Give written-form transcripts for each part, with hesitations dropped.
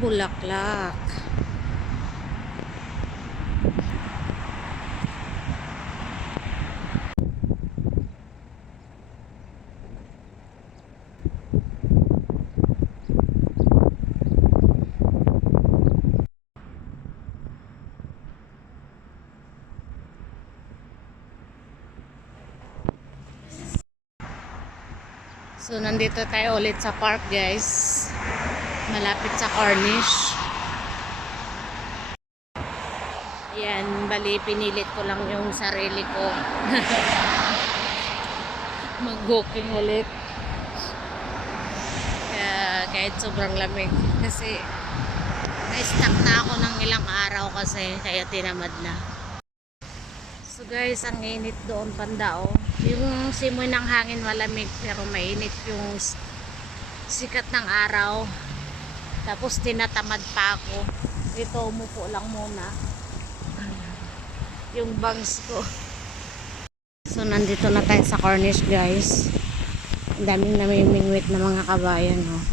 bulaklak. So, nandito tayo ulit sa park, guys. Malapit sa Cornish. Yan, bali, pinilit ko lang yung sarili ko. Mag-booking ulit. Kahit sobrang lamig. Kasi, na-stuck na ako ng ilang araw kasi, kaya tinamad na. So guys, ang init doon banda oh. Yung simoy ng hangin malamig pero mainit yung sikat ng araw. Tapos tinatamad pa ako. Ito, umupo lang muna. Yung bangs ko. So nandito na tayo sa Cornish, guys. Ang daming namimingwit na mga kabayan oh.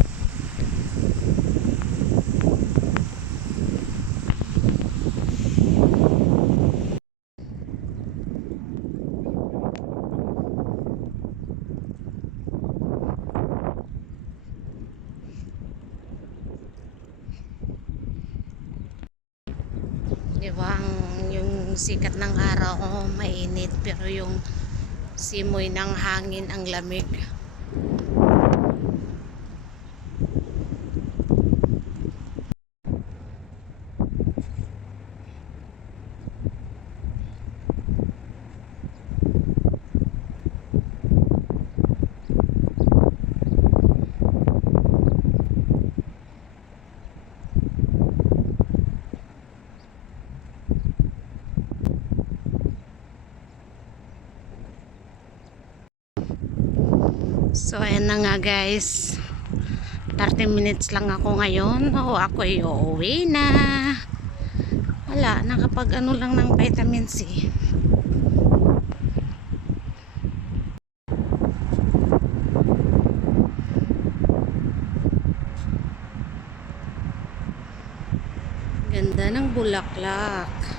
Diba, yung sikat ng araw ko mainit pero yung simoy ng hangin ang lamig. So ayan na nga, guys, 30 minutes lang ako ngayon. Ako ay uuwi na. Wala, nakapag ano lang ng vitamin C. Ganda ng bulaklak.